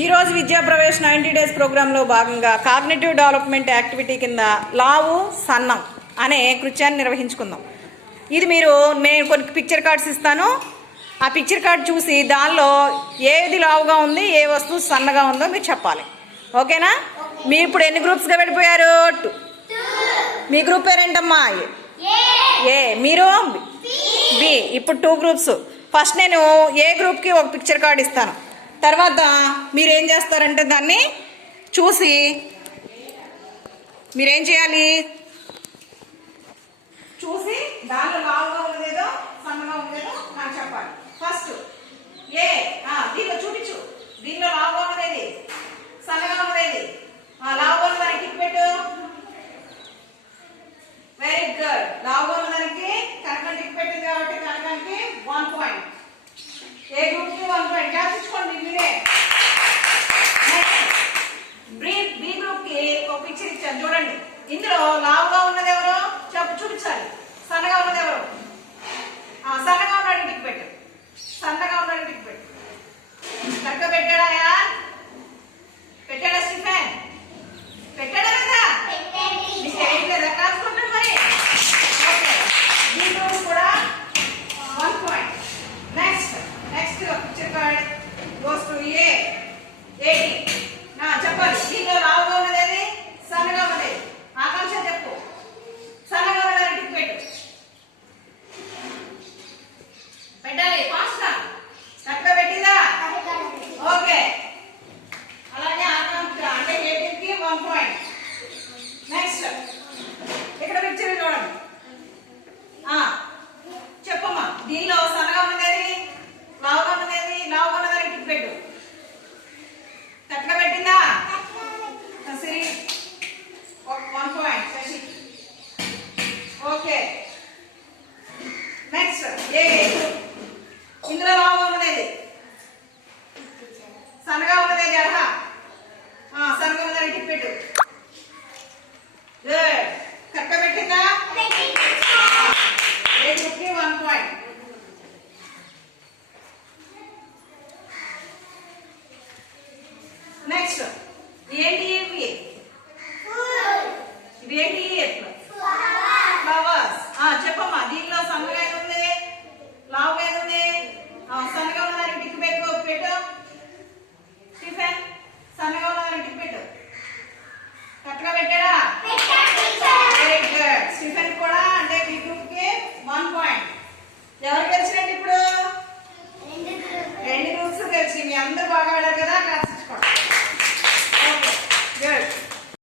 ఈరోజు విద్యా ప్రవేశ్ 90 డేస్ ప్రోగ్రాంలో భాగంగా కాగ్నిటివ్ డెవలప్మెంట్ యాక్టివిటీ కింద లావు సన్నం అనే కృత్యాన్ని నిర్వహించుకుందాం. ఇది నేను కొన్ని పిక్చర్ కార్డ్స్ ఇస్తాను. ఆ పిక్చర్ కార్డ్ చూసి దానిలో ఏది లావుగా ఉంది, ఏ వస్తువు సన్నగా ఉందో మీరు చెప్పాలి. ఓకేనా? మీరు ఇప్పుడు ఎన్ని గ్రూప్స్గా వెళ్ళిపోయారు? 2. మీ గ్రూప్ పేరేంటమ్మా? ఏ. మీరు బి. ఇప్పుడు 2 గ్రూప్స్. ఫస్ట్ నేను ఏ గ్రూప్కి ఒక పిక్చర్ కార్డ్ ఇస్తాను. తర్వాత మీరేం చేస్తారంటే దాన్ని చూసి మీరేం చేయాలి, చూసి దానిలో లావుగా ఉండేదో సన్నగా ఉండేదో నాకు చెప్పాలి. ఫస్ట్ ఏ దీనిలో చూపించు, దీనిలో లావుగా ఉన్నది, సన్నగా ఉన్నది. లావుగా ఉన్నదానికి టిక్ పెట్టు. Very good. లావుగా ఉన్నదానికి కనకం టిక్ పెట్టింది కాబట్టి కనకానికి 1 పాయింట్. ఏ గ్రూప్ కి 1 పాయింట్. రాసుకోండి మీరే. బి గ్రూప్ కి ఒక పిక్చర్ ఇచ్చాను చూడండి. ఇందులో లావుగా ఉన్నది ఎవరు చూపించాలి, సన్నగా ఉన్నది ఎవరు? సన్నగా ఉన్నాడు టిక్ పెట్టు, సన్నగా ఉన్నాడు టిక్ పెట్టు. కరెక్ట్గా పెట్టాడా? పెట్టాడా స్టీఫెన్? పెట్టాడా కదా? మీకు ఏం లేదా? రాసుకుంటాం మరి. ఓకే, బి గ్రూప్ కూడా 1 point. Next picture card goes to A. చెప్పాలి, దీనిలో లావుగా ఉన్నది, సన్నగా ఉన్నది. ఆకాంక్ష చెప్పు. సన్నగా ఉన్నదని టిక్ పెట్టు. పెట్టాలి ఫాస్ట్. చక్కగా పెట్టిందా? ఓకే. అలాగే ఆకాంక్ష అంటే 18కి 1 పాయింట్. నెక్స్ట్ ఇక్కడ పిక్చర్ చూడండి. చెప్పమ్మా, దీనిలో సన్నగా ఉన్నది, లావుగా ఉన్నది, లావుగా ఉన్నదని టిక్ పెట్టు. కరెక్ట్గా పెట్టిందా? సరే, 1 పాయింట్. శశి. ఓకే. నెక్స్ట్ ఏ. ఇందులో లావుగా ఉన్నది, సన్నగా ఉన్నది అర్హ. సన్నగా ఉన్నదని టిక్ పెట్టు. గుడ్. కరెక్ట్గా పెట్టిందా? ఏ గ్రూప్కి 1 పాయింట్. నెక్స్ట్